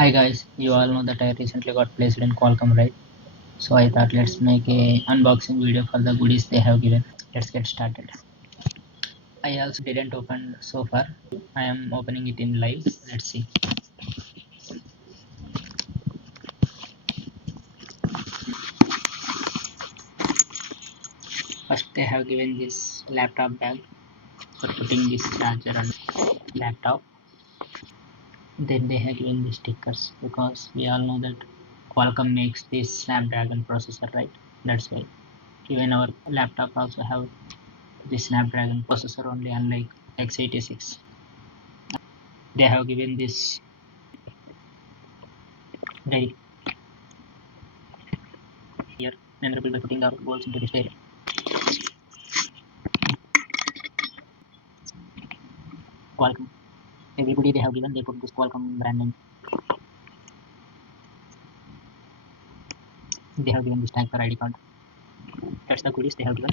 Hi guys, you all know that I recently got placed in Qualcomm, right? So I thought let's make a unboxing video for the goodies they have given. Let's get started. I also didn't open so far. I am opening it in live. Let's see. First they have given this laptop bag for putting this charger on laptop. Then they have given the stickers because we all know that Qualcomm makes this Snapdragon processor, right? That's why even our laptop also have the Snapdragon processor only, unlike x86. They have given this diary here, memorable by putting our goals into this diary. Qualcomm. Everybody they have given, they put this Qualcomm brand name. They have given this tag for ID card. That's the goodies they have given.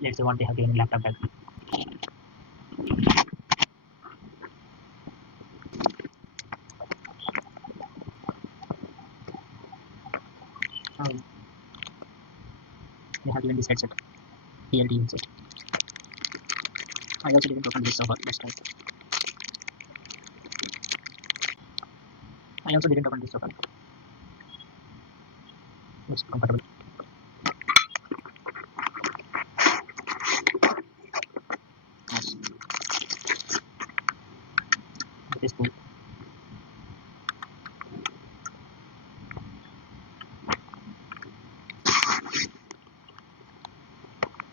Let's see what they have given in laptop bag. They have given this headset. PLT headset. I also didn't open this so far. Let's try. I also didn't open this so far. Looks comfortable. Nice. It is cool.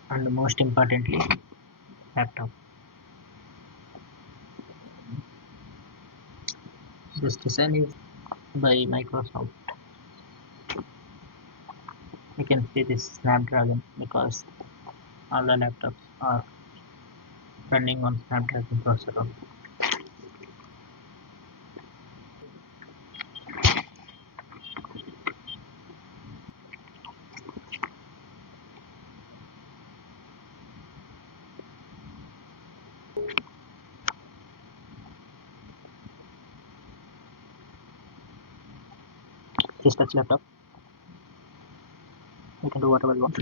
And most importantly, laptop. This design is by Microsoft. You can see this Snapdragon because all the laptops are running on Snapdragon processor. This touch laptop, you can do whatever you want.